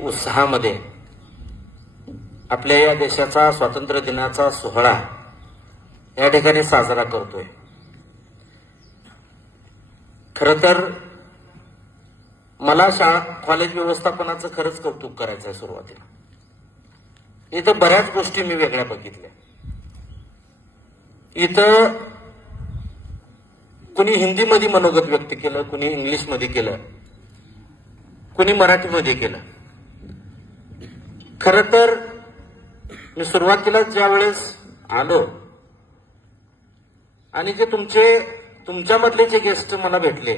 उत्साहामध्ये आपल्या या देशाचा स्वातंत्र्य दिनाचा सोहळा या ठिकाणी साजरा करतोय। खरं तर मला शाळा कॉलेज व्यवस्थापनाचं खरंच कौतुक करायचं आहे। सुरुवातीला इथं बऱ्याच गोष्टी मी वेगळ्या बघितल्या। इथं कुणी हिंदीमध्ये मनोगत व्यक्त केलं, कुणी इंग्लिशमध्ये केलं, कुणी मराठीमध्ये केलं। खरं तर मी सुरुवातीला ज्या वेळेस आलो आणि जे तुमच्यामधले जे गेस्ट मला भेटले,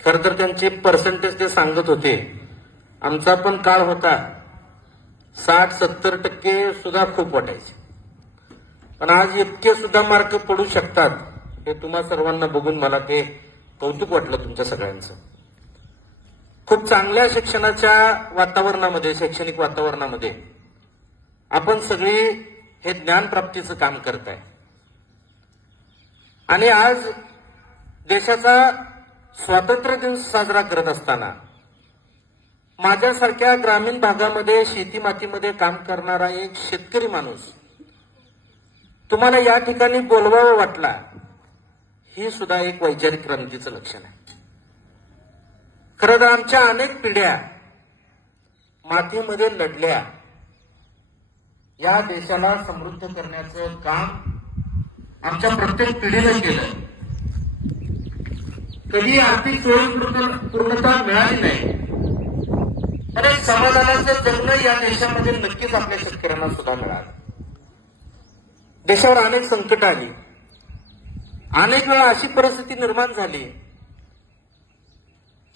खरं तर त्यांचे पर्सेंटेज ते सांगत होते, आमचा पण काळ होता 60-70% सुद्धा खूप वाटायचे, पण आज इतके सुद्धा मार्क पडू शकतात हे तुम्हा सर्वांना बघून मला ते कौतुक वाटलं तुमच्या सगळ्यांचं। खूप चांगल्या शिक्षणाच्या वातावरणामध्ये, शैक्षणिक वातावरणामध्ये आपण सगळी हे ज्ञान प्राप्तीचं काम करताय आणि आज देशाचा स्वातंत्र्य दिन साजरा करत असताना माझ्यासारख्या ग्रामीण भागामध्ये शेती मातीमध्ये काम करणारा एक शेतकरी माणूस तुम्हाला या ठिकाणी बोलवावं वाटला, ही सुद्धा एक वैचारिक क्रांतीचं लक्षण आहे। खरं तर आमच्या अनेक पिढ्या मातीमध्ये लढल्या, या देशाला समृद्ध करण्याचं काम आमच्या प्रत्येक पिढीनं केलं। कधी आर्थिक स्वयंपूर्णता मिळाली नाही, पण एक समाधानाचं जगणं या देशामध्ये नक्कीच आपल्या शेतकऱ्यांना सुद्धा मिळालं। देशावर अनेक संकट आली, अनेक वेळा अशी परिस्थिती निर्माण झाली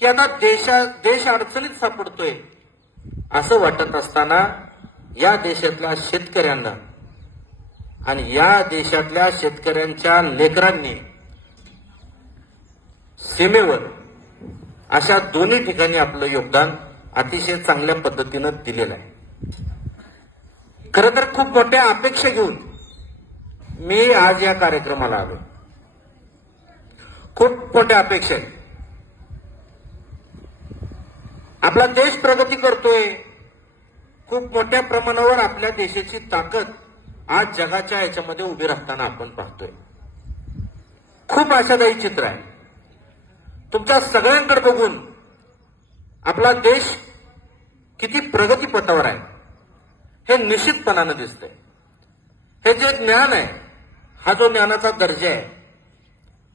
की आता देश अडचणीत सापडतोय असं वाटत असताना या देशातल्या शेतकऱ्यांना आणि या देशातल्या शेतकऱ्यांच्या लेकरांनी सीमेवर अशा दोन्ही ठिकाणी आपलं योगदान अतिशय चांगल्या पद्धतीनं दिलेलं आहे। खरं तर खूप मोठ्या अपेक्षा घेऊन मी आज या कार्यक्रमाला आलो। खूप मोठ्या अपेक्षा आहेत। आपला देश प्रगती करतोय, खूप मोठ्या प्रमाणावर आपल्या देशाची ताकद आज जगाच्या याच्यामध्ये उभी राहताना आपण पाहतोय। खूप आशादायी चित्र आहे। तुमच्या सगळ्यांकडे बघून आपला देश किती प्रगतीपथावर आहे हे निश्चितपणानं दिसतंय। हे जे ज्ञान आहे, हा जो ज्ञानाचा दर्जा आहे,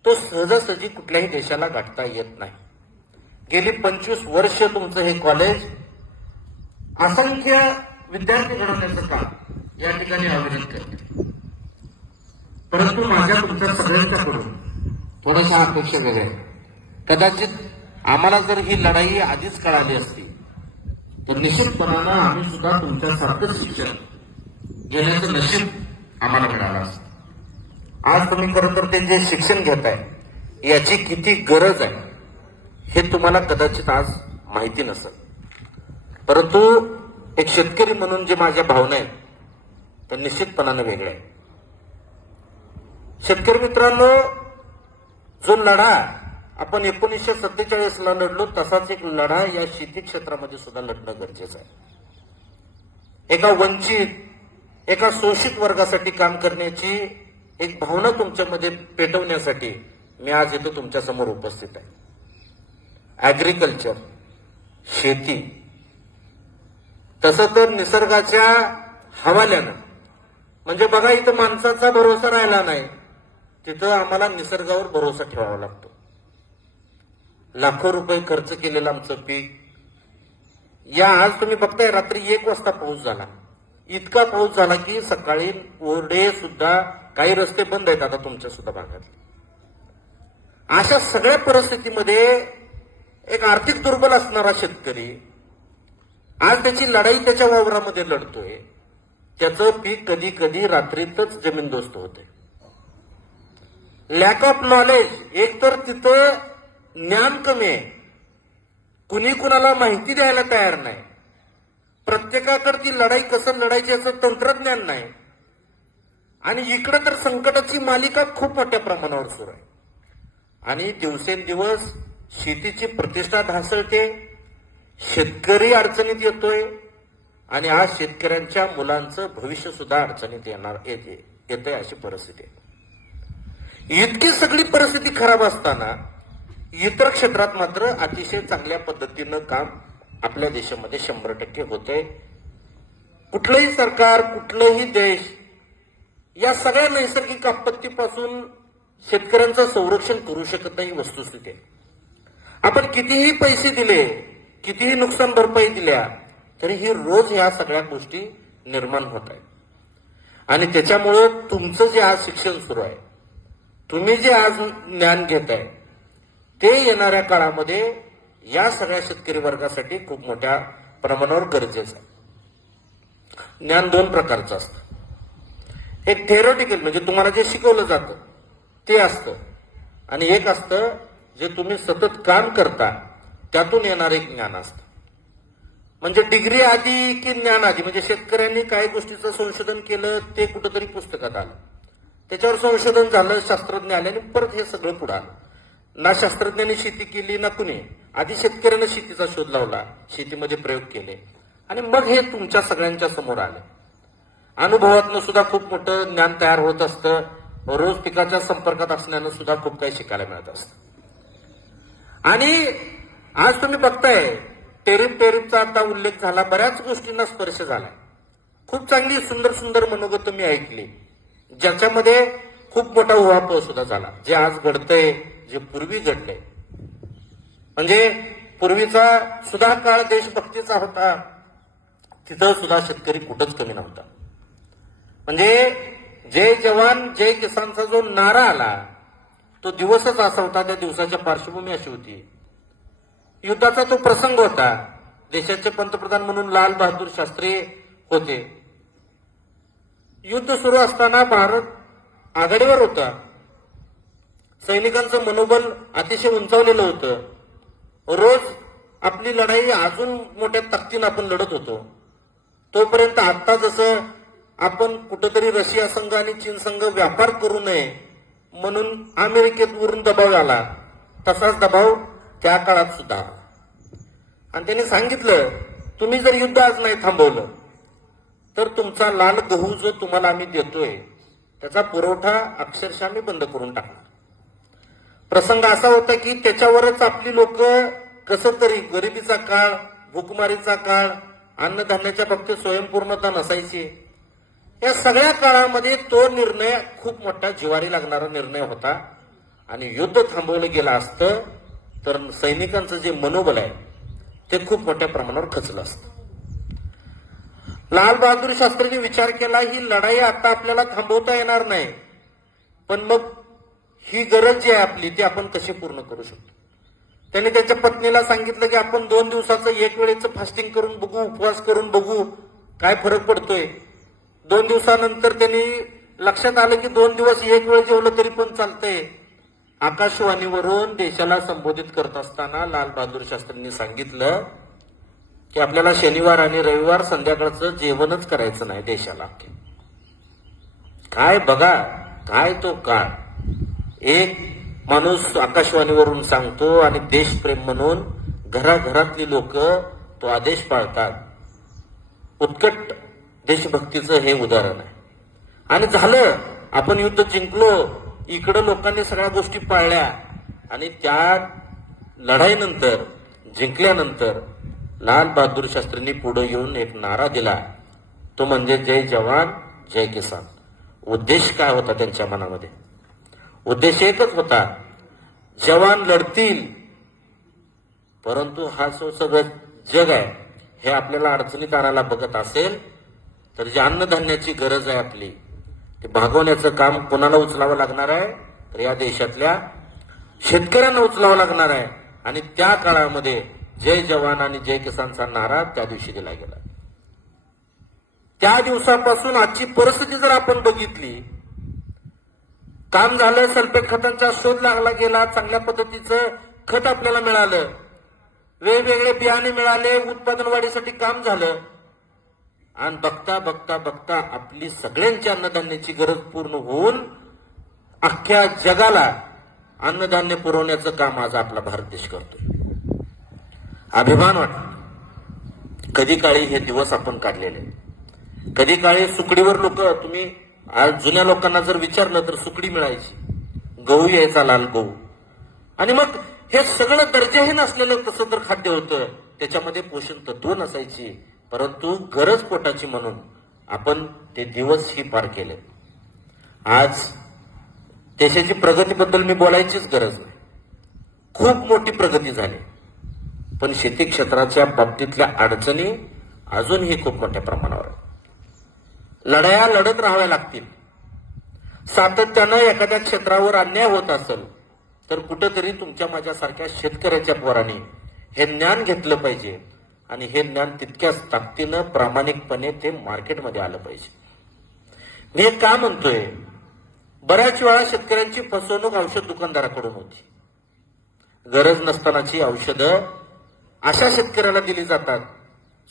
तो सहजासहजी कुठल्याही देशाला गाठता येत नाही। गेली 25 वर्ष तुमचं हे कॉलेज असंख्य विद्यार्थी घडवण्याचं काम या ठिकाणी अविरत करते, परंतु माझ्या तुमच्या सगळ्यांच्याकडून थोड्याशा अपेक्षा वेगळ्या आहेत। कदाचित आम्हाला जर ही लढाई आधीच कळाली असती तर निश्चितपणानं आम्ही सुद्धा तुमच्यासारखं शिक्षण घेण्याचं नशीब आम्हाला मिळालं असतं। आज तुम्ही खरं तर ते जे शिक्षण घेताय याची किती गरज आहे हे तुम्हाला कदाचित आज माहिती नसेल, परंतु एक शेतकरी म्हणून जे माझ्या भावना आहेत त्या निश्चितपणानं वेगळ्या आहेत। शेतकरी मित्रांनो, जो लढा आपण 1947ला लढलो तसाच एक लढा या शेती क्षेत्रामध्ये सुद्धा लढणं गरजेचं आहे। एका वंचित, एका शोषित वर्गासाठी काम करण्याची एक भावना तुमच्यामध्ये पेटवण्यासाठी मी आज इथं तुमच्या समोर उपस्थित आहे। ऍग्रिकल्चर, शेती, तसं तर निसर्गाच्या हवाल्यानं, म्हणजे बघा इथं माणसाचा भरोसा राहिला नाही, तिथं आम्हाला निसर्गावर भरोसा ठेवावा लागतो। लाखो रुपये खर्च केलेलं आमचं पीक, या आज तुम्ही बघताय रात्री 1 वाजता पाऊस झाला, इतका पाऊस झाला की सकाळी ओरडे सुद्धा, काही रस्ते बंद आहेत आता तुमच्या सुद्धा भागात। अशा सगळ्या परिस्थितीमध्ये एक आर्थिक दुर्बल असणारा शेतकरी आज त्याची लढाई त्याच्या वावरामध्ये लढतोय, त्याचं पीक कधी कधी रात्रीतच जमीनदोस्त होते। लॅक ऑफ नॉलेज, एक तर तिथं ज्ञान कमी आहे, कुणी कुणाला माहिती द्यायला तयार नाही, प्रत्येकाकडे ती लढाई कसं लढायची याचं तंत्रज्ञान नाही, आणि इकडे तर संकटाची मालिका खूप मोठ्या प्रमाणावर सुरू आहे आणि दिवसेंदिवस शेतीची प्रतिष्ठा ढासळते, शेतकरी अडचणीत येतोय आणि आज शेतकऱ्यांच्या मुलांचं भविष्य सुद्धा अडचणीत येतंय अशी परिस्थिती आहे. इतकी सगळी परिस्थिती खराब असताना इतर क्षेत्रात मात्र अतिशय चांगल्या पद्धतीनं काम आपल्या देशामध्ये 100% होतंय. कुठलंही सरकार, कुठलंही देश या सगळ्या नैसर्गिक आपत्तीपासून शेतकऱ्यांचं संरक्षण करू शकत नाही, वस्तुस्थिती आहे. आपण कितीही पैसे दिले, कितीही नुकसान भरपाई दिल्या तरीही रोज ह्या सगळ्या गोष्टी निर्माण होत आहेत. आणि त्याच्यामुळं तुमचं जे आज शिक्षण सुरू आहे, तुम्ही जे आज ज्ञान घेताय ते येणाऱ्या काळामध्ये या सगळ्या शेतकरी वर्गासाठी खूप मोठ्या प्रमाणावर गरजेचं आहे. ज्ञान 2 प्रकारचं असतं. एक थेरोटिकल म्हणजे तुम्हाला जे शिकवलं जातं ते असतं आणि एक असतं जे तुम्ही सतत काम करता त्यातून येणारं एक ज्ञान असतं. म्हणजे डिग्री आधी की ज्ञान आधी, म्हणजे शेतकऱ्यांनी काही गोष्टीचं संशोधन केलं ते कुठंतरी पुस्तकात आलं, त्याच्यावर संशोधन झालं, शास्त्रज्ञ आले आणि परत हे सगळं पुढे आलं. ना शास्त्रज्ञांनी शेती केली ना कुणी, आधी शेतकऱ्यानं शेतीचा शोध लावला, शेतीमध्ये प्रयोग केले आणि मग हे तुमच्या सगळ्यांच्या समोर आलं. अनुभवातनं सुद्धा खूप मोठं ज्ञान तयार होत असतं. रोज पिकाच्या संपर्कात असण्यानं सुद्धा खूप काही शिकायला मिळत असतं. आणि आज तुम्ही बघताय टेरिफचा आता उल्लेख झाला, बऱ्याच गोष्टींना स्पर्श झाला. खूप चांगली सुंदर सुंदर मनोगत मी ऐकली ज्याच्यामध्ये खूप मोठा उहापोह सुद्धा झाला. जे आज घडतंय, जे पूर्वी घडलंय, म्हणजे पूर्वीचा सुद्धा काळ देशभक्तीचा होता, तिथं सुद्धा शेतकरी कुठंच कमी नव्हता. म्हणजे जय जवान जय किसानचा जो नारा आला तो दिवसच असा होता, त्या दिवसाच्या पार्श्वभूमी अशी होती. युद्धाचा तो प्रसंग होता. देशाचे पंतप्रधान म्हणून लाल बहादूर शास्त्री होते. युद्ध सुरू असताना भारत आघाडीवर होता. सैनिकांचं मनोबल अतिशय उंचावलेलं होतं. रोज आपली लढाई अजून मोठ्या ताकदीनं आपण लढत होतो. तोपर्यंत आता जसं आपण कुठंतरी रशिया संघ आणि चीन संघ व्यापार करू नये म्हणून अमेरिकेवरून दबाव आला, तसाच दबाव त्या काळात सुद्धा. आणि त्यांनी सांगितलं तुम्ही जर युद्ध आज नाही थांबवलं तर तुमचा लाल गहू जो तुम्हाला आम्ही देतोय त्याचा पुरवठा अक्षरशः आम्ही बंद करून टाकणार. प्रसंग असा होता की त्याच्यावरच आपली लोक कसं तरी, गरिबीचा काळ, भूकमारीचा काळ, अन्नधान्याच्या बाबतीत स्वयंपूर्णता नसायची, या सगळ्या काळामध्ये तो निर्णय खूप मोठा जिव्हारी लागणारा निर्णय होता. आणि युद्ध थांबवलं गेलं असतं तर सैनिकांचं जे मनोबल आहे ते खूप मोठ्या प्रमाणावर खचलं असतं. लाल बहादूर शास्त्रींनी विचार केला ही लढाई आता आपल्याला थांबवता येणार नाही, पण मग ही गरज जी आहे आपली ती आपण कशी पूर्ण करू शकतो. त्यांनी त्याच्या पत्नीला सांगितलं की आपण 2 दिवसाचं एक वेळेचं फास्टिंग करून बघू, उपवास करून बघू काय फरक पडतोय. 2 दिवसानंतर त्यांनी लक्षात आलं की 2 दिवस एक वेळ जेवलं तरी पण चालतंय. आकाशवाणीवरून देशाला संबोधित करत असताना लाल बहादूर शास्त्रींनी सांगितलं की आपल्याला शनिवार आणि रविवार संध्याकाळचं जेवणच करायचं नाही देशाला. काय बघा, काय तो काळ. एक माणूस आकाशवाणीवरून सांगतो आणि देशप्रेम म्हणून घराघरातली लोक तो आदेश पाळतात. उत्कट देशभक्तीचं हे उदाहरण आहे. आणि झालं, आपण युद्ध जिंकलो, इकडं लोकांनी सगळ्या गोष्टी पाळल्या आणि त्या लढाईनंतर, जिंकल्यानंतर लाल बहादूर शास्त्रींनी पुढे येऊन एक नारा दिला, तो म्हणजे जय जवान जय किसान. उद्देश काय होता त्यांच्या मनामध्ये? उद्देश एकच होता, जवान लढतील परंतु हा जो सगळं जग आहे हे आपल्याला अडचणीत आणायला बघत असेल तर जी अन्नधान्याची गरज आहे आपली ते भागवण्याचं काम कोणाला उचलावं लागणार आहे? तर या देशातल्या शेतकऱ्यांना उचलावं लागणार आहे. आणि त्या काळामध्ये जय जवान आणि जय किसानचा नारा त्या दिवशी दिला गेला. त्या दिवसापासून आजची परिस्थिती जर आपण बघितली, काम झालं, सल्फेट खतांचा शोध लागला गेला, चांगल्या पद्धतीचं खत आपल्याला मिळालं, वेगवेगळे बियाणे मिळाले, उत्पादन वाढीसाठी काम झालं आणि बघता बघता बघता आपली सगळ्यांची अन्नधान्याची गरज पूर्ण होऊन अख्ख्या जगाला अन्नधान्य पुरवण्याचं काम आज आपला भारत देश करतोय. अभिमान वाटतो. कधी काळी हे दिवस आपण काढलेले, कधी काळी सुकडीवर लोक, तुम्ही आज जुन्या लोकांना जर विचारलं तर सुकडी मिळायची, गहू यायचा, लाल गहू. आणि मग हे सगळं दर्जाहीन असलेलं तसं तर खाद्य होतं, त्याच्यामध्ये पोषण तत्व नसायची, परंतु गरज पोटाची म्हणून आपण ते दिवसही पार केले. आज देशाची प्रगतीबद्दल मी बोलायचीच गरज नाही, खूप मोठी प्रगती झाली, पण शेती क्षेत्राच्या बाबतीतल्या अडचणी अजूनही खूप मोठ्या प्रमाणावर आहेत. लढाया लढत राहाव्या लागतील. सातत्यानं एखाद्या क्षेत्रावर अन्याय होत असेल तर कुठंतरी तुमच्या माझ्यासारख्या शेतकऱ्याच्या पोरांनी हे ज्ञान घेतलं पाहिजे आणि हे ज्ञान तितक्याच ताकदीनं प्रामाणिकपणे ते मार्केटमध्ये आलं पाहिजे. मी एक का म्हणतोय, बऱ्याच वेळा शेतकऱ्यांची फसवणूक औषध दुकानदाराकडून होती. गरज नसतानाची औषधं अशा शेतकऱ्याला दिली जातात,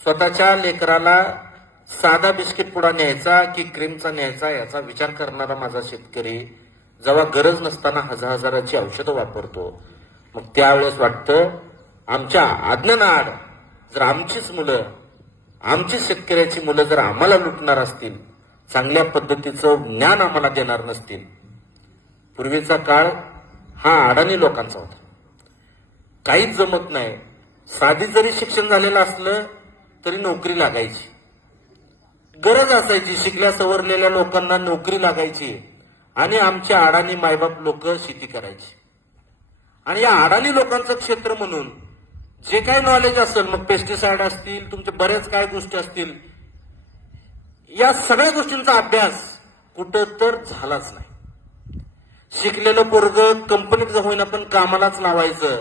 स्वतःच्या लेकराला साधा बिस्किट पुडा न्यायचा की क्रीमचा न्यायचा याचा विचार करणारा माझा शेतकरी जेव्हा गरज नसताना हजाराची औषधं वापरतो, मग त्यावेळेस वाटतं आमच्या आज्ञानाआड जर आमचीच मुलं, आमची शेतकऱ्याची मुलं जर आम्हाला लुटणार असतील, चांगल्या पद्धतीचं ज्ञान आम्हाला देणार नसतील. पूर्वीचा काळ हा अडाणी लोकांचा होता, काहीच जमत नाही, साधी जरी शिक्षण झालेलं असलं तरी नोकरी लागायची, गरज असायची, शिकल्या सवरलेल्या लोकांना नोकरी लागायची आणि आमच्या अडाणी मायबाप लोक शेती करायची. आणि या अडाणी लोकांचं क्षेत्र म्हणून जे काही नॉलेज असेल, मग पेस्टिसाइड असतील, तुमचे बरेच काय गोष्टी असतील, या सगळ्या गोष्टींचा अभ्यास कुठं तर झालाच नाही. शिकलेलं पोरग कंपनीत होईना पण कामालाच लावायचं,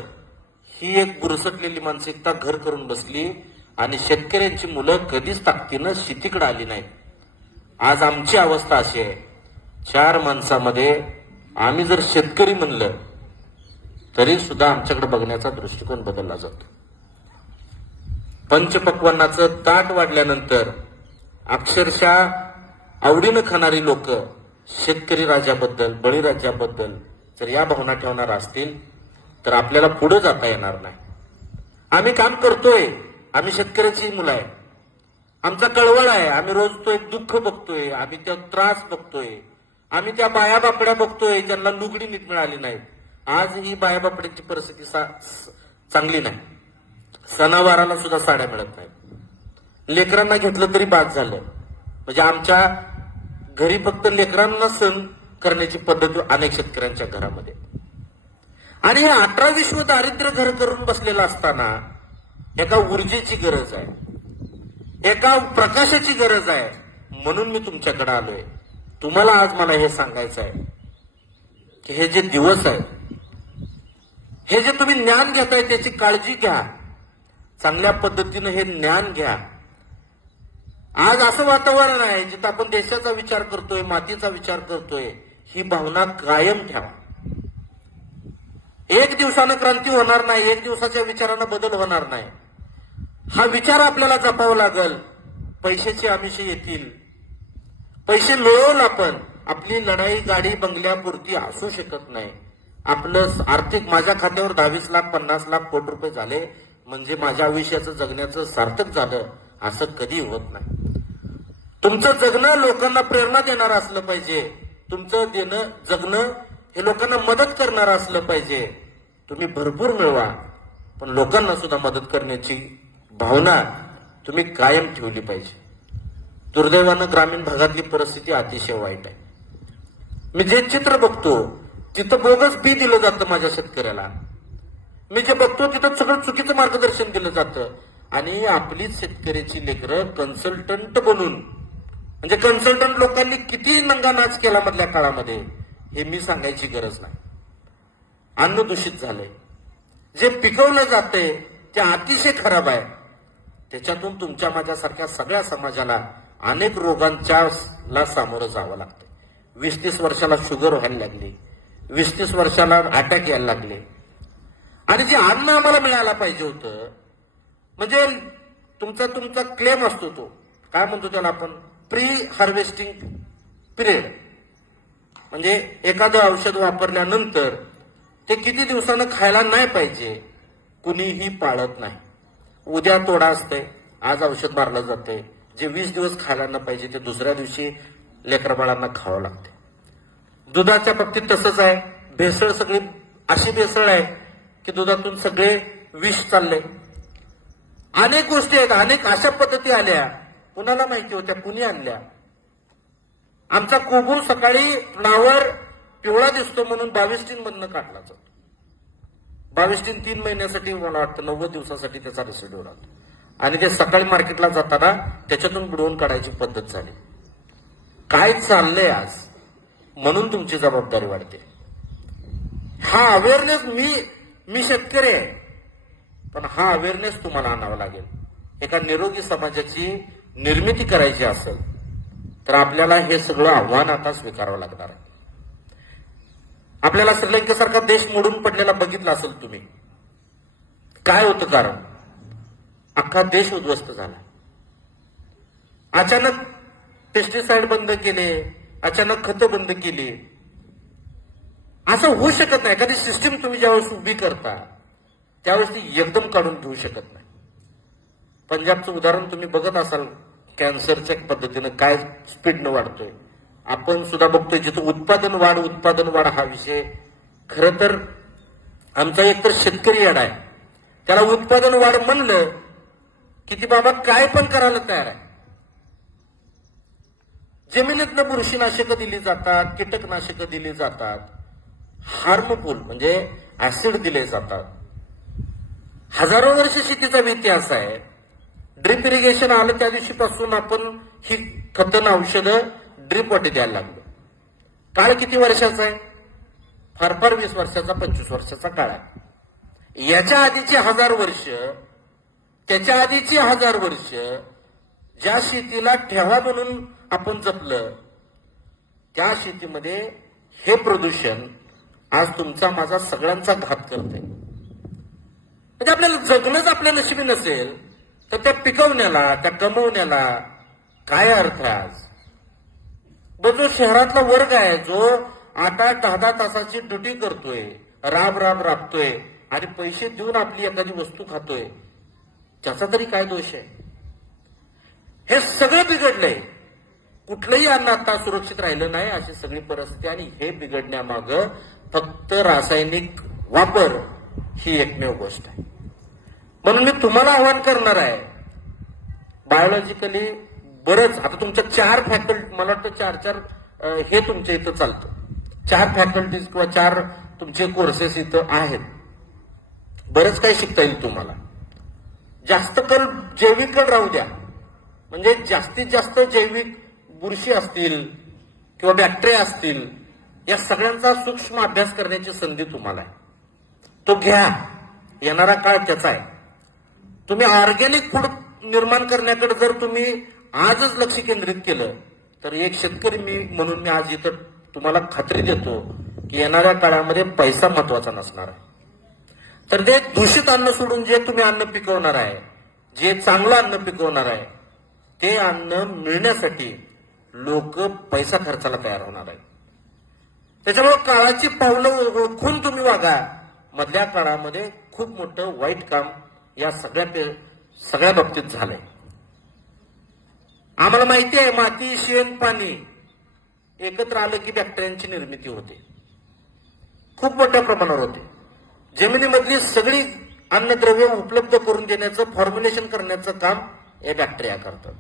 ही एक बुरसटलेली मानसिकता घर करून बसली आणि शेतकऱ्यांची मुलं कधीच ताकदीनं शेतीकडे आली नाहीत. आज आमची अवस्था अशी आहे, 4 माणसामध्ये आम्ही जर शेतकरी म्हणलं तरी सुद्धा आमच्याकडे बघण्याचा दृष्टिकोन बदलला जातो. पंचपक्वान्नाचं ताट वाढल्यानंतर अक्षरशः आवडीनं खाणारी लोक शेतकरी राजाबद्दल, बळीराजाबद्दल जर या भावना ठेवणार असतील तर आपल्याला पुढे जाता येणार नाही. आम्ही काम करतोय, आम्ही शेतकऱ्याची मुलं आहे, आमचा कळवळ आहे, आम्ही रोज तो एक दुःख बघतोय, आम्ही त्या त्रास बघतोय, आम्ही त्या बायाबापड्या बघतोय ज्यांना लुगडी नीट मिळाली नाही. आज ही बायाबापड्याची परिस्थिती चांगली नाही, सणावाराला सुद्धा साड्या मिळत नाही, लेकरांना घेतलं तरी बाद झालं. म्हणजे आमच्या घरी फक्त लेकरांना सण करण्याची पद्धत अनेक शेतकऱ्यांच्या घरामध्ये. आणि हे 18 विश्व दारिद्र्य घर करून बसलेलं असताना एका ऊर्जेची गरज आहे, एका प्रकाशाची गरज आहे, म्हणून मी तुमच्याकडे आलोय. तुम्हाला आज मला हे सांगायचं आहे की हे जे दिवस आहेत, हे जे तुम्ही ज्ञान घेताय त्याची काळजी घ्या, चांगल्या पद्धतीनं हे ज्ञान घ्या. आज असं वातावरण आहे जिथं आपण देशाचा विचार करतोय, मातीचा विचार करतोय, ही भावना कायम ठेवा. एक दिवसानं क्रांती होणार नाही, एक दिवसाच्या विचारानं बदल होणार नाही. हा विचार आपल्याला जपावा लागल. पैशाची आमिषे येतील, पैसे मिळवून आपण आपली लढाई गाडी बंगल्यापुरती असू शकत नाही. आपलं आर्थिक, माझ्या खात्यावर 22 लाख 50 लाख कोटी रुपये झाले म्हणजे माझ्या आयुष्याचं जगण्याचं सार्थक झालं असं कधी होत नाही. तुमचं जगणं लोकांना प्रेरणा देणारं असलं पाहिजे, तुमचं जगणं हे लोकांना मदत करणारं असलं पाहिजे. तुम्ही भरपूर मिळवा पण लोकांना सुद्धा मदत करण्याची भावना तुम्ही कायम ठेवली पाहिजे. दुर्दैवानं ग्रामीण भागातली परिस्थिती अतिशय वाईट आहे. मी जे चित्र बघतो तिथं बोगस बी दिलं जातं माझ्या शेतकऱ्याला, मी जे बघतो तिथं सगळं चुकीचं मार्गदर्शन दिलं जातं. आणि आपलीच शेतकऱ्याची लेकरं कन्सल्टंट बनून, म्हणजे कन्सल्टंट लोकांनी किती नंगानाच केला मधल्या काळामध्ये हे मी सांगायची गरज नाही. अन्न दूषित झालंय, जे पिकवलं जातंय ते अतिशय खराब आहे. त्याच्यातून तुमच्या माझ्यासारख्या सगळ्या समाजाला अनेक रोगांच्या सामोरं जावं लागतं. 20-30 वर्षाला शुगर व्हायला लागली, 20-30 वर्षाला अटॅक यायला लागले. आणि जे अन्न आम्हाला मिळायला पाहिजे होतं, म्हणजे तुमचा क्लेम असतो, तो काय म्हणतो त्याला आपण, प्री हार्वेस्टिंग पिरियड, म्हणजे एखादं औषध वापरल्यानंतर ते किती दिवसानं खायला नाही पाहिजे, कुणीही पाळत नाही. उद्या तोडा असतंय, आज औषध मारलं जातंय, जे 20 दिवस खायला न पाहिजे ते दुसऱ्या दिवशी लेकरबाळांना खावं लागते. दुधाच्या बाबतीत तसंच आहे. भेसळ सगळी अशी भेसळ आहे की दुधातून सगळे विष चाललंय. अनेक गोष्टी आहेत, अनेक अशा पद्धती आल्या, कुणाला माहिती होत्या, कुणी आणल्या. आमचा कोबू सकाळी नावर पिवळा दिसतो म्हणून 22 टीनमधनं काढला जातो. 22 टीन 3 महिन्यासाठी, मला वाटतं 90 दिवसासाठी त्याचा रेसिड्यू राहतो. आणि ते सकाळी मार्केटला जाताना त्याच्यातून बुडवून काढायची पद्धत झाली. काय चाललंय आज, म्हणून तुमची जबाबदारी वाढते. हा अवेअरनेस, मी शेतकरी आहे, पण हा अवेअरनेस तुम्हाला आणावा लागेल. एका निरोगी समाजाची निर्मिती करायची असेल तर आपल्याला हे सगळं आव्हान आता स्वीकारावं लागणार आहे. आपल्याला श्रीलंकेसारखा देश मोडून पडलेला बघितला असेल तुम्ही. काय होतं कारण? अख्खा देश उद्ध्वस्त झाला. अचानक पेस्टिसाइड बंद केले, अचानक खतं बंद केली. असं होऊ शकत नाही. एखादी सिस्टीम तुम्ही ज्यावेळेस उभी करता त्यावेळेस ती एकदम काढून घेऊ शकत नाही. पंजाबचं उदाहरण तुम्ही बघत असाल, कॅन्सरच्या पद्धतीनं काय स्पीडनं वाढतोय. आपण सुद्धा बघतोय जिथं उत्पादन वाढ हा विषय खरं तर आमचा एकतर शेतकरी येडा आहे. त्याला उत्पादन वाढ म्हणलं की ती बाबा काय पण करायला तयार आहे. जमिनीतनं बुरशीनाशकं दिली जातात, कीटकनाशकं दिली जातात, हार्मफुल म्हणजे ऍसिड दिले जातात. हजारो वर्ष शेतीचा इतिहास आहे. ड्रिप इरिगेशन आलं त्या दिवशीपासून आपण ही खतं औषधं ड्रिप वाटी द्यायला लागलो. काळ किती वर्षाचा आहे? फार फार 20 वर्षाचा, 25 वर्षाचा काळ आहे. याच्या आधीची 1000 वर्ष, त्याच्या आधीची 1000 वर्ष ज्या शेतीला ठेवा म्हणून आपण जपलं, त्या शेतीमध्ये हे प्रदूषण आज तुमचा माझा सगळ्यांचा घात करते. म्हणजे आपल्याला जगणंच आपल्या नशिबी नसेल तर त्या पिकवण्याला, त्या कमवण्याला काय अर्थ आहे आज? जो शहरातला वर्ग आहे, जो 8-8, 10-10 तासाची ड्युटी करतोय, राबतोय आणि पैसे देऊन आपली एखादी वस्तू खातोय, त्याचा तरी काय दोष आहे? हे सगळं बिघडलंय. कुठलंही अन्न आता सुरक्षित राहिलं नाही, अशी सगळी परिस्थिती. आणि हे बिघडण्यामागं फक्त रासायनिक वापर ही एकमेव गोष्ट आहे. म्हणून मी तुम्हाला आवाहन करणार आहे, बायोलॉजिकली बरंच आता तुमच्या 4 फॅकल्टी, मला वाटतं 4 हे तुमच्या इथं चालतं. 4 फॅकल्टीज किंवा 4 तुमचे कोर्सेस इथं आहेत. बरंच काही शिकता येईल तुम्हाला. जास्त कल जैविककडे राहू द्या. म्हणजे जास्तीत जास्त जैविक बुरशी असतील किंवा बॅक्टेरिया असतील, या सगळ्यांचा सूक्ष्म अभ्यास करण्याची संधी तुम्हाला आहे. तो घ्या. येणारा काळ त्याचा आहे. तुम्ही ऑर्गॅनिक फूड निर्माण करण्याकडे जर तुम्ही आजच लक्ष केंद्रित केलं तर एक शेतकरी म्हणून मी आज इथं तुम्हाला खात्री देतो की येणाऱ्या काळामध्ये पैसा महत्वाचा नसणार आहे. तर ते दूषित अन्न सोडून जे तुम्ही अन्न पिकवणार आहे, जे चांगलं अन्न पिकवणार आहे, ते अन्न मिळण्यासाठी लोक पैसा खर्चाला तयार होणार आहे. त्याच्यामुळे काळाची पावलं ओळखून तुम्ही वागा. मधल्या काळामध्ये खूप मोठं वाईट काम या सगळ्या बाबतीत झालंय. आम्हाला माहिती आहे, माती, शेण, पाणी एकत्र आलं की बॅक्टेरियांची निर्मिती होते. खूप मोठ्या प्रमाणावर होते. जमिनीमधली सगळी अन्नद्रव्य उपलब्ध करून देण्याचं, फॉर्म्युलेशन करण्याचं काम हे बॅक्टेरिया करतात.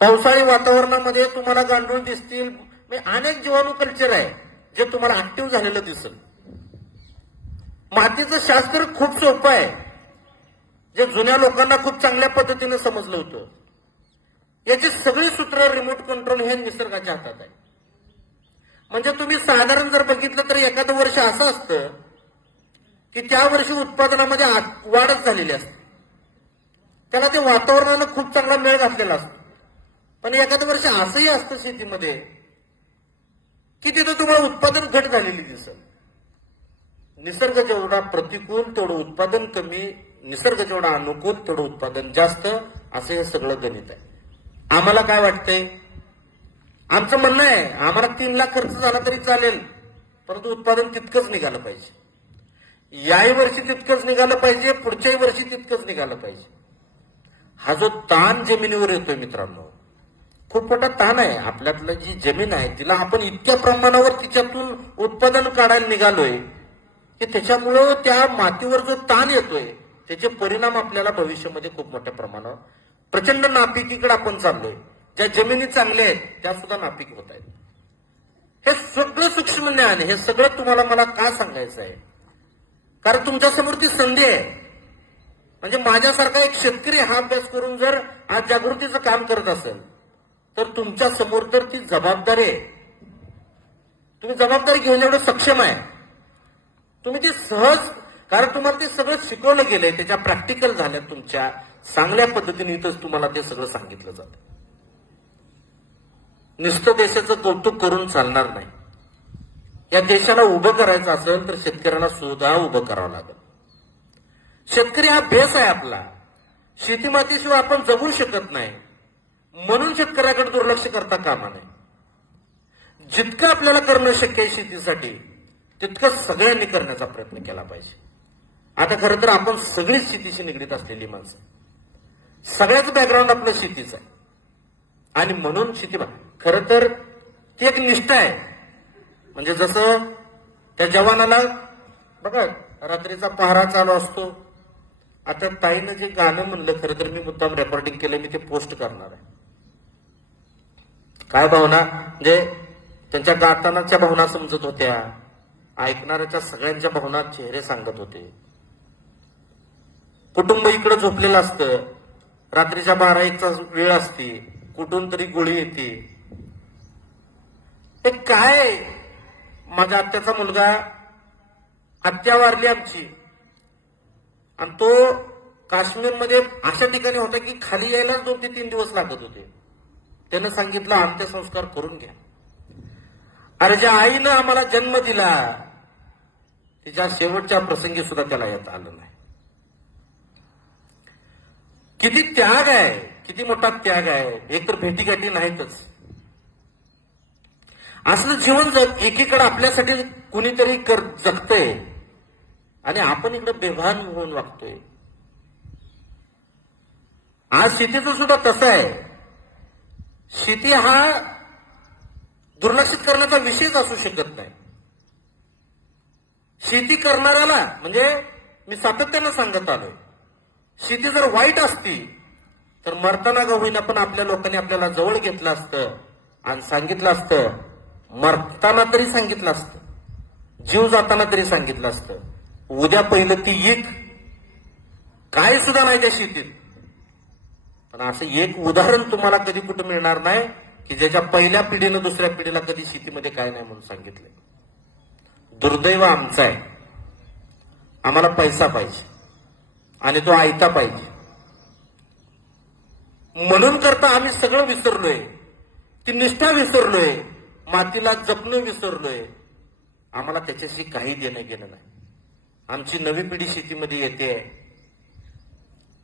पावसाळी वातावरणामध्ये तुम्हाला गांडूळ दिसतील, अनेक जीवाणू कल्चर आहे जे तुम्हाला ऍक्टिव्ह झालेलं दिसेल. मातीचं शास्त्र खूप सोपं आहे, जे जुन्या लोकांना खूप चांगल्या पद्धतीने समजलं होतं. याची सगळी सूत्र, रिमोट कंट्रोल हे निसर्गाच्या हातात आहे. म्हणजे तुम्ही साधारण जर बघितलं तर एखादं वर्ष असं असतं की त्या वर्षी उत्पादनामध्ये वाढच झालेली असते. त्याला ते वातावरणानं खूप चांगला मेळ घातलेला असतो. पण एखादं वर्ष असंही असतं शेतीमध्ये की तिथं तुम्हाला उत्पादन घट झालेली दिसेल. निसर्ग जेवढा प्रतिकूल तेवढं उत्पादन कमी, निसर्ग जेवढा अनुकूल तेवढं उत्पादन जास्त, असं हे सगळं गणित आहे. आम्हाला काय वाटतंय? आमचं म्हणणं आहे, आम्हाला 3 लाख खर्च झाला तरी चालेल, परंतु उत्पादन तितकंच निघालं पाहिजे. याही वर्षी तितकंच निघालं पाहिजे, पुढच्याही वर्षी तितकंच निघालं पाहिजे. हा जो ताण जमिनीवर येतोय मित्रांनो, खूप मोठा ताण आहे. आपल्यातलं जी जमीन आहे तिला आपण इतक्या प्रमाणावर तिच्यातून उत्पादन काढायला निघालोय की त्याच्यामुळं त्या मातीवर जो ताण येतोय त्याचे परिणाम आपल्याला भविष्यामध्ये खूप मोठ्या प्रमाणावर, प्रचंड नापिकीकडे आपण चाललोय. ज्या जमिनी चांगल्या आहेत त्या सुद्धा नापीक होत आहेत. हे सगळं सूक्ष्म ज्ञान, हे सगळं तुम्हाला मला का सांगायचं आहे? कारण तुमच्यासमोर ती संधी आहे. म्हणजे माझ्यासारखा एक शेतकरी हा अभ्यास करून जर आज जागृतीचं काम करत असेल तर तुमच्या समोर तर ती जबाबदारी आहे. तुम्ही जबाबदारी घेऊन एवढं सक्षम आहे. तुम्ही ते सहज, कारण तुम्हाला ते सगळं शिकवलं गेलंय, त्याच्या प्रॅक्टिकल झाल्या तुमच्या चांगल्या पद्धतीने इथंच तुम्हाला ते सगळं सांगितलं जातं. नुसतं देशाचं कौतुक करून चालणार नाही. या देशाला उभं करायचं असेल तर शेतकऱ्याला सुद्धा उभं करावं लागेल. शेतकरी हा बेस आहे आपला. शेतीमातीशिवाय आपण जगू शकत नाही. म्हणून शेतकऱ्याकडे दुर्लक्ष करता कामा नये. जितकं आपल्याला करणं शक्य आहे शेतीसाठी तितकं सगळ्यांनी करण्याचा प्रयत्न केला पाहिजे. आता खरं तर आपण सगळीच शेतीशी निगडीत असलेली माणसं, सगळ्याच बॅकग्राऊंड आपलं शेतीचं आहे. आणि म्हणून शेती खरं तर ती एक निष्ठा आहे. म्हणजे जसं त्या जवानाला बघा रात्रीचा पहारा चालू असतो. आता ताईनं जे गाणं म्हणलं, खरं तर मी मुद्दाम रेकॉर्डिंग केलं, मी ते पोस्ट करणार आहे. काय भावना, म्हणजे त्यांच्या गातानाच्या भावना समजत होत्या, ऐकणाऱ्याच्या सगळ्यांच्या भावना चेहरे सांगत होते. कुटुंब इकडे झोपलेलं असतं, रात्रीच्या 12-1चा वेळ असते, कुठून तरी गोळी येते. ते काय, माझ्या आत्याचा मुलगा, आत्या वारली आमची, आणि तो काश्मीरमध्ये अशा ठिकाणी होता की खाली यायला 2 ते 3 दिवस लागत होते. त्यानं सांगितलं अंत्यसंस्कार करून घ्या. अरे ज्या आईनं आम्हाला जन्म दिला तिच्या शेवटच्या प्रसंगी सुद्धा त्याला येता आलं नाही. किती त्याग आहे, किती मोठा त्याग आहे. एकतर भेटीगाठी नाहीतच. असलं जीवन एकीकडे आपल्यासाठी कुणीतरी जगतंय आणि आपण इकडे बेभान होऊन वागतोय. आज शेतीचं सुद्धा तसं आहे. शेती हा दुर्लक्षित करण्याचा विषयच असू शकत नाही. शेती करणाऱ्याला, म्हणजे मी सातत्यानं सांगत आलोय, शेती जर वाईट असती तर मरताना का होईना पण आपल्या लोकांनी आपल्याला जवळ घेतलं असतं आणि सांगितलं असतं, मरताना तरी सांगितलं असतं, जीव जाताना तरी सांगितलं असतं, उद्या पहिलं ती एक काय सुद्धा नाही त्या शेतीत. पण असं एक उदाहरण तुम्हाला कधी कुठं मिळणार नाही की ज्याच्या पहिल्या पिढीनं दुसऱ्या पिढीला कधी शेतीमध्ये काय नाही म्हणून सांगितलंय. दुर्दैव आमचं आहे. आम्हाला पैसा पाहिजे आणि तो आयता पाहिजे. म्हणून करता आम्ही सगळं विसरलोय. ती निष्ठा विसरलोय, मातीला जपणं विसरलोय. आम्हाला त्याच्याशी काही देणं घेणं नाही. आमची नवी पिढी शेतीमध्ये येते.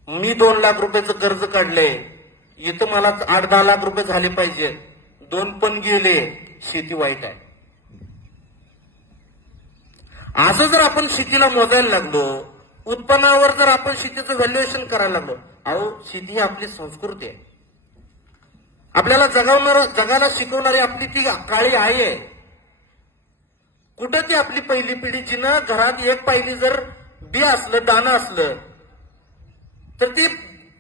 मी 2 लाख रुपयाचं कर्ज काढलंय, इथं मला 8-10 लाख रुपये झाले पाहिजे, 2 पण गेले, शेती वाईट आहे. असं जर आपण शेतीला मोजायला लागलो, उत्पन्नावर जर आपण शेतीचं व्हॅल्युएशन करायला लागलो, अहो शेती ही आपली संस्कृती आहे. आपल्याला जगाला शिकवणारी आपली ती काळी आई आहे. कुठं ती आपली पहिली पिढी जिनं घरात एक पायली जर बी असलं, दाणं असलं, तर ती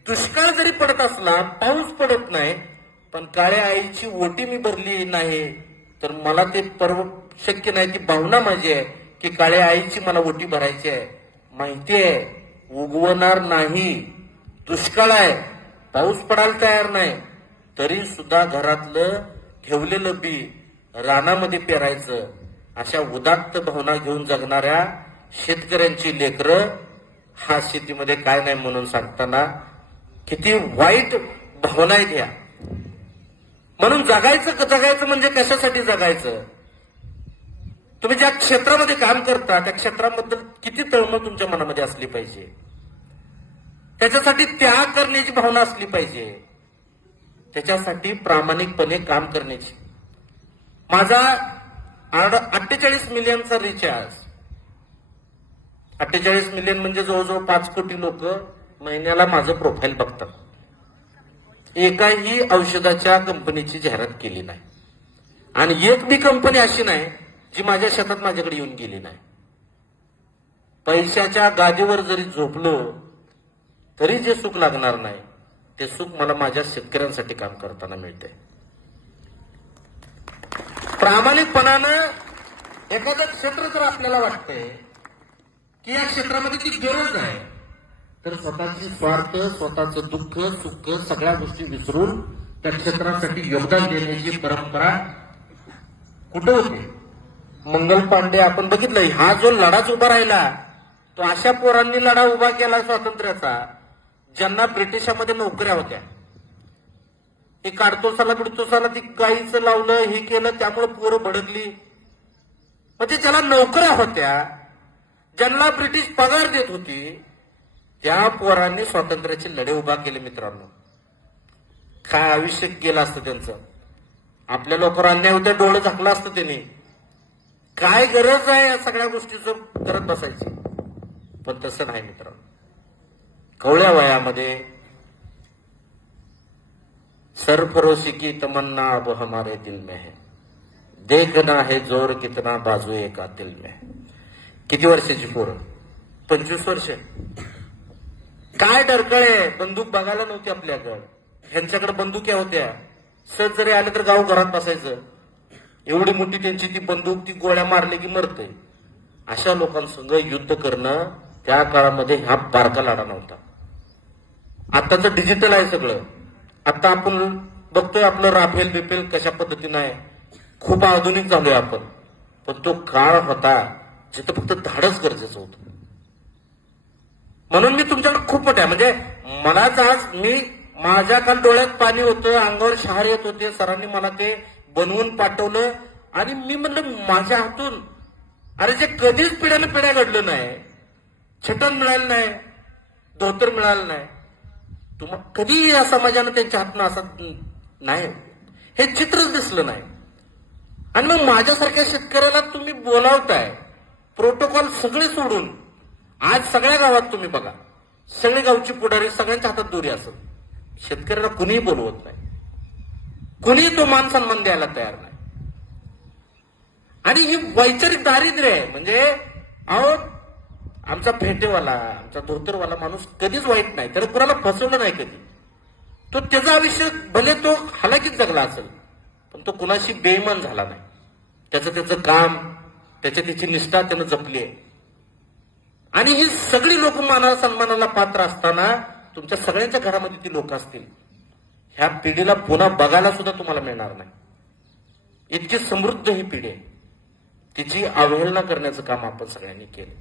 दुष्काळ जरी पडत असला, पाऊस पडत नाही, पण काळ्या आईची ओटी मी भरली नाही तर मला ते शक्य नाही. ती भावना माझी आहे की काळ्या आईची मला ओटी भरायची आहे. माहितीये उगवणार नाही, दुष्काळ आहे, पाऊस पडायला तयार नाही, तरी सुद्धा घरातलं ठेवलेलं बी रानामध्ये पेरायचं. अशा उदात्त भावना घेऊन जगणाऱ्या शेतकऱ्यांची लेकरं हा शेतीमध्ये काय नाही म्हणून सांगताना किती वाईट भावना आहेत ह्या. म्हणून जगायचं म्हणजे कशासाठी जगायचं? तुम्ही ज्या क्षेत्रामध्ये काम करता त्या क्षेत्राबद्दल किती तळमळ तुमच्या मनामध्ये असली पाहिजे. त्याच्यासाठी त्याग करण्याची भावना असली पाहिजे. त्याच्यासाठी प्रामाणिकपणे काम करण्याची. माझा 48 मिलियनचा रिचार्ज, 48 मिलियन म्हणजे जवळजवळ 5 कोटी लोक महिन्याला माझं प्रोफाईल बघतात. एकाही औषधाच्या कंपनीची जाहिरात केली नाही आणि एक बी कंपनी अशी नाही जी माझ्या शेतात माझ्याकडे येऊन गेली नाही. पैशाच्या गादीवर जरी झोपलो तरी जे सुख लागणार नाही ते सुख मला माझ्या शेतकऱ्यांसाठी काम करताना मिळते. प्रामाणिकपणानं एखादं क्षेत्र जर आपल्याला वाटतंय की या क्षेत्रामध्ये ती गरज आहे तर स्वतःची स्वार्थ, स्वतःचं दुःख, सुख सगळ्या गोष्टी विसरून त्या क्षेत्रासाठी योगदान देण्याची परंपरा कुठं होती? मंगल पांडे आपण बघितलं, हा जो लढाच उभा राहिला तो अशा पोरांनी लढा उभा केला स्वातंत्र्याचा ज्यांना ब्रिटिशांमध्ये नोकऱ्या होत्या. हे काडतोसाला बिडतोसाला ती गाईचं लावलं, हे केलं, त्यामुळे पोरं भडकली. म्हणजे ज्याला नोकऱ्या होत्या, ज्यांना ब्रिटिश पगार देत होती, त्या पोरांनी स्वातंत्र्याचे लढे उभा केले. मित्रांनो, काय आयुष्य गेलं असतं त्यांचं. आपल्या लोकांवर अन्याय होत्या, डोळं झाकलं असतं त्यांनी. काय गरज आहे या सगळ्या गोष्टीचं करत बसायची? पण तसं नाही मित्रांनो. कवळ्या वयामध्ये सरफरोशी की तमन्ना अब हमारे दिल में है, देखना है जोर कितना बाजू एक दिल में. किती वर्षाची पोरं? 25 वर्ष. काय डरकळे, बंदूक बघायला नव्हती आपल्याकडे. ह्यांच्याकडे बंदुक्या होत्या. सहज जरी आले तर गाव घरात बसायचं. एवढी मोठी त्यांची ती बंदूक, ती गोळ्या मारले की मरते. अशा लोकांसंग युद्ध करणं त्या काळामध्ये हा बारका लढा नव्हता. आताचं डिजिटल आहे सगळं. आता आपण बघतोय आपलं राफेल बिफेल कशा पद्धतीनं आहे, खूप आधुनिक झालोय आपण. पण तो काळ होता जिथं फक्त धाडस गरजेचं होतं. म्हणून मी तुमच्याकडे खूप मोठं आहे. म्हणजे मलाच आज माझ्या काल डोळ्यात पाणी होतं, अंगावर शहार येत होते. सरांनी मला ते बनवून पाठवलं आणि मी म्हणलं माझ्या हातून, अरे जे कधीच पिढ्यानं पिढ्या घडलं नाही, छटण मिळालं नाही, धोतर मिळालं नाही, तुम्हाला कधी या समाजानं त्यांच्या हातनं असं नाही, हे चित्रच दिसलं नाही. आणि मग माझ्यासारख्या शेतकऱ्याला तुम्ही बोलावताय, प्रोटोकॉल सगळे सोडून. आज सगळ्या गावात तुम्ही बघा, सगळे गावची पुढारी सगळ्यांच्या हातात दोरी असत. शेतकऱ्याला कुणीही बोलवत नाही, कुणीही तो मान सन्मान द्यायला तयार नाही. आणि ही वैचारिक दारिद्र्य आहे. म्हणजे अहो, आमचा फेटेवाला, आमचा धोतरवाला माणूस कधीच वाईट नाही, त्याने कुणाला फसवलं नाही कधी. तो त्याचं आयुष्य भले तो हालाकीत जगला असेल, पण तो कुणाशी बेईमान झाला नाही. त्याचं काम, त्याची निष्ठा त्यानं जपली आहे. आणि ही सगळी लोक मानाला सन्मानाला पात्र असताना तुमच्या सगळ्यांच्या घरामध्ये ती लोक असतील, ह्या पिढीला पुन्हा बघायला सुद्धा तुम्हाला मिळणार नाही. इतकी समृद्ध ही पिढी आहे, तिची अवहेलना करण्याचं काम आपण सगळ्यांनी केलं.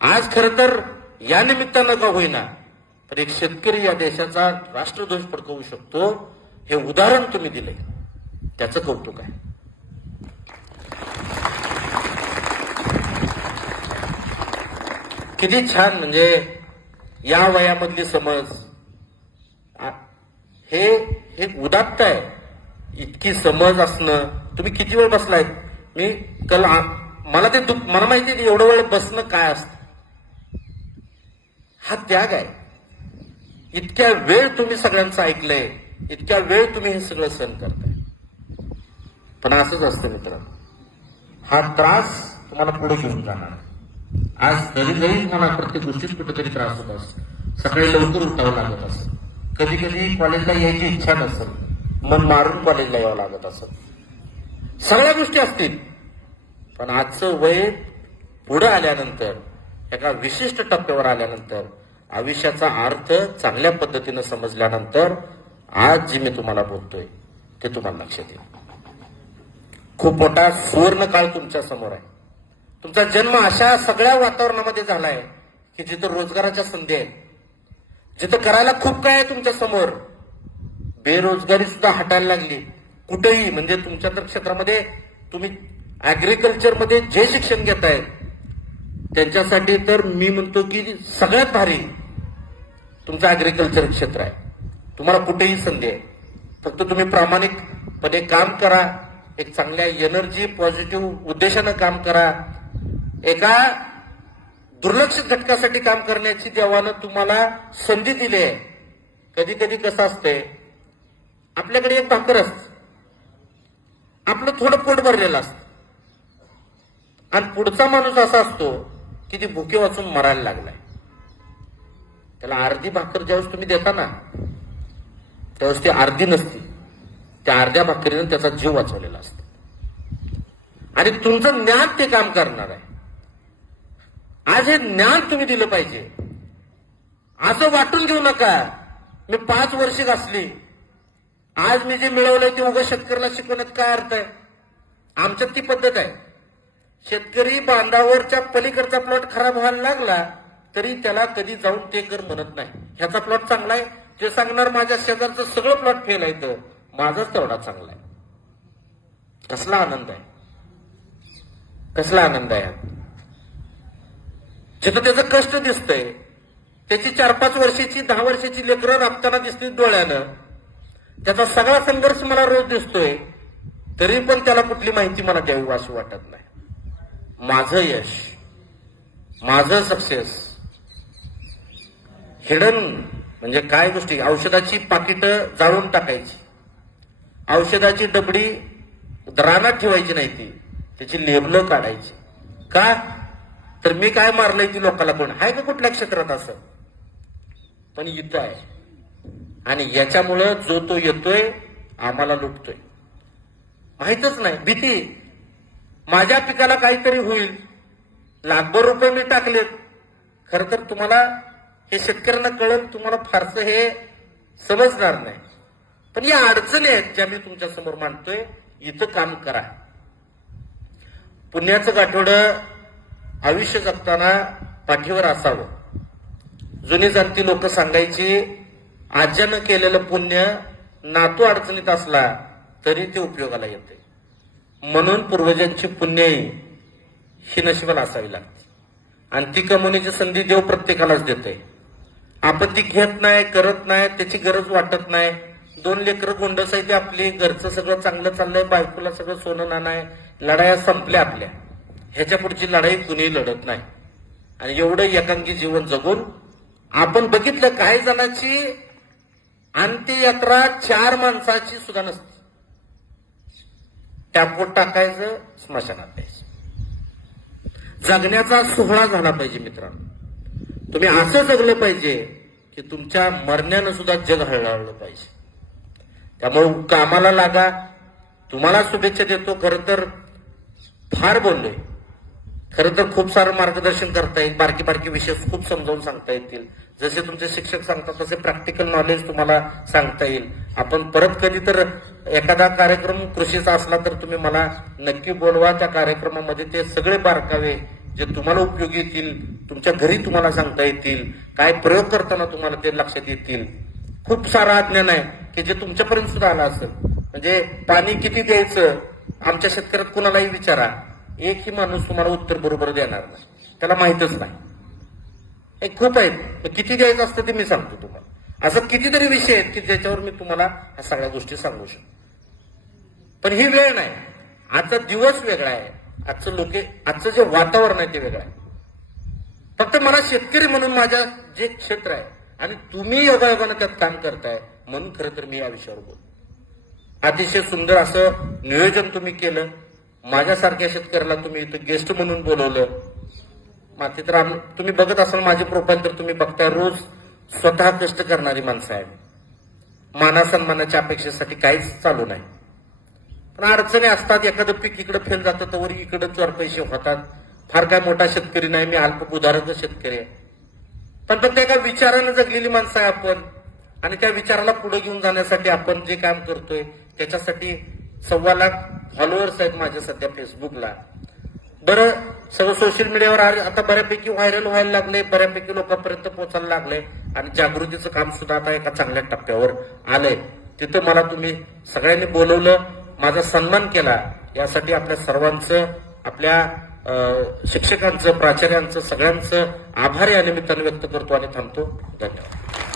आज खरं तर या निमित्तानं का होईना, पण एक शेतकरी या देशाचा राष्ट्रध्वज फडकवू शकतो, हे उदाहरण तुम्ही दिले, त्याचं कौतुक आहे. किती छान. म्हणजे या वयामधली समज, हे उदात्त आहे. इतकी समज असणं. तुम्ही किती वेळ बसलाय? मी काल मला माहिती आहे एवढं वेळ बसणं काय असतं. हा त्याग आहे. इतक्या वेळ तुम्ही सगळ्यांचं ऐकलंय, इतक्या वेळ तुम्ही हे सगळं सहन करताय. पण असंच असतं मित्रांनो, हा त्रास तुम्हाला पुढे घेऊन जाणार. आज जरी मला प्रत्येक गोष्टीत कुठेतरी त्रास होत असतो. सकाळी लवकर उठावं लागत असत, कधी कधी कॉलेजला यायची इच्छा नसेल, मन मारून कॉलेजला यावं लागत असत. सगळ्या गोष्टी असतील. पण आजचं वय पुढे आल्यानंतर, एका विशिष्ट टप्प्यावर आल्यानंतर, आयुष्याचा अर्थ चांगल्या पद्धतीनं समजल्यानंतर आज जे मी तुम्हाला बोलतोय ते तुम्हाला लक्षात येईल. खूप मोठा सुवर्ण काळ तुमच्या समोर आहे. तुमचा जन्म अशा सगळ्या वातावरणामध्ये झालाय की जिथं रोजगाराच्या संधी आहेत, जिथं करायला खूप काय आहे तुमच्या समोर. बेरोजगारी सुद्धा हटायला लागली कुठेही. म्हणजे तुमच्या तर क्षेत्रामध्ये तुम्ही ऍग्रिकल्चरमध्ये जे शिक्षण घेताय त्यांच्यासाठी तर मी म्हणतो की सगळ्यात भारी तुमचं ऍग्रिकल्चर क्षेत्र आहे. तुम्हाला कुठेही संधी आहे. फक्त तुम्ही प्रामाणिकपणे काम करा, एक चांगल्या एनर्जी पॉझिटिव्ह उद्देशानं काम करा. एका दुर्लक्षित घटकासाठी काम करण्याची देवानं तुम्हाला संधी दिली आहे. कधी कधी कसं असतंय, आपल्याकडे एक भाकर असते, आपलं थोडं पोट भरलेलं असतं आणि पुढचा माणूस असा असतो की ती भुके वाचून मरायला लागलाय. त्याला अर्धी भाकर ज्यावेळेस तुम्ही देता ना, त्यावेळेस ती अर्धी नसती, त्या अर्ध्या भाकरीनं त्याचा जीव वाचवलेला असतो. आणि तुमचं ज्ञान ते काम करणार आहे. आज हे ज्ञान तुम्ही दिलं पाहिजे. असं वाटून घेऊ नका मी 5 वर्ष घासली, आज मी जे मिळवलंय ते उगाच शेतकऱ्याला शिकवण्यात काय अर्थ आहे. आमच्यात ती पद्धत आहे. शेतकरी बांधावरच्या पलीकडचा प्लॉट खराब व्हायला लागला तरी त्याला कधी जाऊन ते कर म्हणत नाही. ह्याचा प्लॉट चांगला आहे, जे सांगणार माझ्या शेजारचं सगळं प्लॉट फेल आहे तर माझाच तेवढा चांगला आहे. कसला आनंद आहे, कसला आनंद आहे. जिथं त्याचं कष्ट दिसतंय, त्याची 4-5 वर्षाची 10 वर्षाची लेकरं राबताना दिसतील डोळ्यानं, त्याचा सगळा संघर्ष मला रोज दिसतोय, तरी पण त्याला कुठली माहिती मला द्यावी अशी वाटत नाही. माझं यश, माझं सक्सेस हिडन म्हणजे काय गोष्टी, औषधाची पाकिटं जाळून टाकायची, औषधाची डबडी रानात ठेवायची नाही, ती त्याची लेबलं काढायची. का तर मी काय मारलंय ती लोकांना कोण आहे का कुठल्या क्षेत्रात असं, पण इथं आहे. आणि याच्यामुळं जो तो येतोय आम्हाला लुटतोय, माहितच नाही. भीती, माझ्या पिकाला काहीतरी होईल, लाखभर रुपये मी टाकलेत. खरं तर तुम्हाला हे शेतकऱ्यांना कळत, तुम्हाला फारसं हे समजणार नाही. पण या अडचणी आहेत ज्या मी तुमच्या समोर मांडतोय. इथं काम करा. पुण्याचं गाठोडं आयुष्य जगताना पाठीवर असावं. जुनी जाणती लोक सांगायची, आज्यानं केलेलं पुण्य नातू अडचणीत असला तरी ते उपयोगाला येते. म्हणून पूर्वजांची पुण्याई ही नशिबाला असावी लागते. आणि ती कमवण्याची संधी देव प्रत्येकालाच देते. आपण ती घेत नाही, करत नाही, त्याची गरज वाटत नाही. 2 लेकरं गोंडस आहे ते आपली, घरचं सगळं चांगलं चाललंय, बायकोला सगळं सोनं नाणं आहे, लढाया संपल्या आपल्या. ह्याच्या पुढची लढाई कुणीही लढत नाही. आणि एवढं एकांगी जीवन जगून आपण बघितलं, काही जणांची अंत्ययात्रा 4 माणसाची सुद्धा नसते. टाकून टाकायचं, स्मशानात यायचं. जगण्याचा सोहळा झाला पाहिजे मित्रांनो. तुम्ही असं जगलं पाहिजे की तुमच्या मरण्यानं सुद्धा जग हळहळलं पाहिजे. त्यामुळे कामाला लागा. तुम्हाला शुभेच्छा देतो. खरं तर फार बोललोय, खरं तर खूप सारं मार्गदर्शन करता येईल, बारकी बारकी विषय खूप समजावून सांगता येतील. जसे तुमचे शिक्षक सांगतात तसे प्रॅक्टिकल नॉलेज तुम्हाला सांगता येईल. आपण परत कधी तर एखादा कार्यक्रम कृषीचा असला तर तुम्ही मला नक्की बोलवा. त्या कार्यक्रमामध्ये ते सगळे बारकावे जे तुम्हाला उपयोगी येतील, तुमच्या घरी तुम्हाला सांगता येतील, काय प्रयोग करताना तुम्हाला ते लक्षात येतील. खूप सारं अज्ञान आहे की जे तुमच्यापर्यंत सुद्धा आलं असेल. म्हणजे पाणी किती द्यायचं आमच्या शेतकऱ्यात कुणालाही विचारा, एकही माणूस तुम्हाला उत्तर बरोबर देणार नाही, त्याला माहितच नाही. हे खूप आहेत. किती द्यायचं असतं ते मी सांगतो तुम्हाला. असं कितीतरी विषय आहेत की ज्याच्यावर मी तुम्हाला ह्या सगळ्या गोष्टी सांगू शकतो. पण ही वेळ नाही. आजचा दिवस वेगळा आहे. आजचं जे वातावरण आहे ते वेगळं आहे. फक्त मला शेतकरी म्हणून माझ्या जे क्षेत्र आहे आणि तुम्ही योगायोगानं त्यात काम करताय म्हणून खरं तर मी या विषयावर बोलतो. अतिशय सुंदर असं नियोजन तुम्ही केलं. माझ्यासारख्या शेतकऱ्याला तुम्ही इथं गेस्ट म्हणून बोलवलं. माती तर तुम्ही बघत असाल माझे प्रोफाईल तर तुम्ही बघताय. रोज स्वतः कष्ट करणारी माणसं आहे. माना सन्मानाच्या अपेक्षेसाठी काहीच चालू नाही. पण अडचणी असतात. एखादं पीक इकडे फेल जातं तर इकडे 4 पैसे होतात. फार काय मोठा शेतकरी नाही मी, अल्प उदाहरण शेतकरी आहे. पण त्या एका विचारानं जगलेली माणसं आहे आपण. आणि त्या विचाराला पुढे घेऊन जाण्यासाठी आपण जे काम करतोय त्याच्यासाठी 1.25 लाख फॉलोअर्स आहेत माझ्या सध्या फेसबुकला. बरं, सगळं सोशल मीडियावर आता बऱ्यापैकी व्हायरल व्हायला लागले, बऱ्यापैकी लोकांपर्यंत पोहोचायला लागले आणि जागृतीचं काम सुद्धा आता एका चांगल्या टप्प्यावर आलंय. तिथं मला तुम्ही सगळ्यांनी बोलवलं, माझा सन्मान केला. यासाठी आपल्या सर्वांचं, आपल्या शिक्षकांचं, प्राचार्यांचं, सगळ्यांचं आभार या निमित्तानं व्यक्त करतो आणि थांबतो. धन्यवाद.